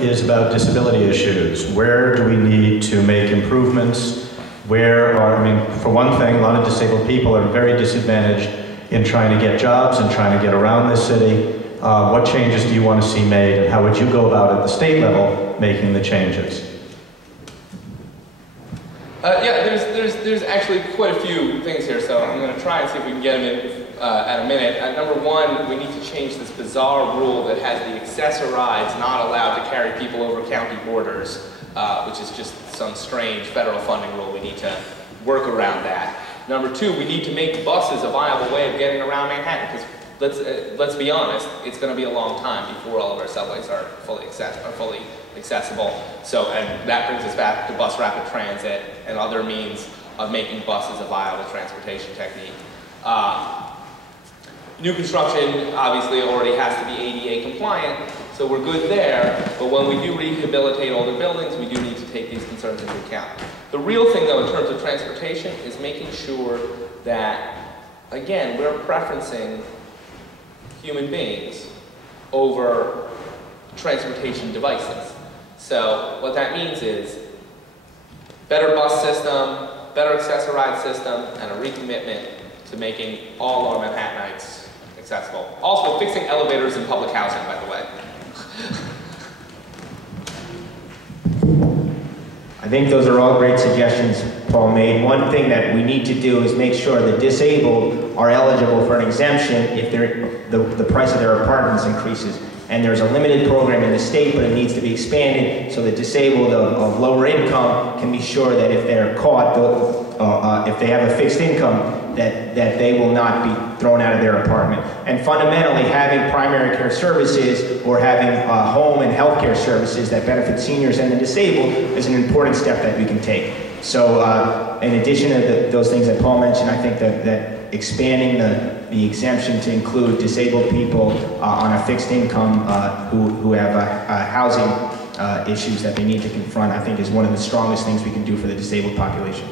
is about disability issues. Where do we need to make improvements? For one thing, a lot of disabled people are very disadvantaged in trying to get jobs and trying to get around this city. What changes do you want to see made, and how would you go about at the state level making the changes? There's actually quite a few things here, so I'm going to try and see if we can get them in at a minute. Number one, we need to change this bizarre rule that has the accessorides not allowed to carry people over county borders, which is just some strange federal funding rule. We need to work around that. Number two, we need to make buses a viable way of getting around Manhattan, because let's be honest, it's going to be a long time before all of our subways are fully accessible. So, and that brings us back to bus rapid transit and other means of making buses a viable transportation technique. New construction obviously already has to be ADA compliant, so we're good there, but when we do rehabilitate older buildings, we do need to take these concerns into account. The real thing though in terms of transportation is making sure that, again, we're preferencing human beings over transportation devices. So what that means is better bus system, better accessoride system, and a recommitment to making all our Manhattanites accessible. Also, fixing elevators in public housing, by the way. I think those are all great suggestions Paul made. One thing that we need to do is make sure the disabled are eligible for an exemption if the price of their apartments increases. And there's a limited program in the state, but it needs to be expanded so that disabled of lower income can be sure that if they're caught, if they have a fixed income, that they will not be thrown out of their apartment. And fundamentally, having primary care services or having home and health care services that benefit seniors and the disabled is an important step that we can take. So in addition to those things that Paul mentioned, I think that expanding the exemption to include disabled people on a fixed income who have housing issues that they need to confront, I think is one of the strongest things we can do for the disabled population.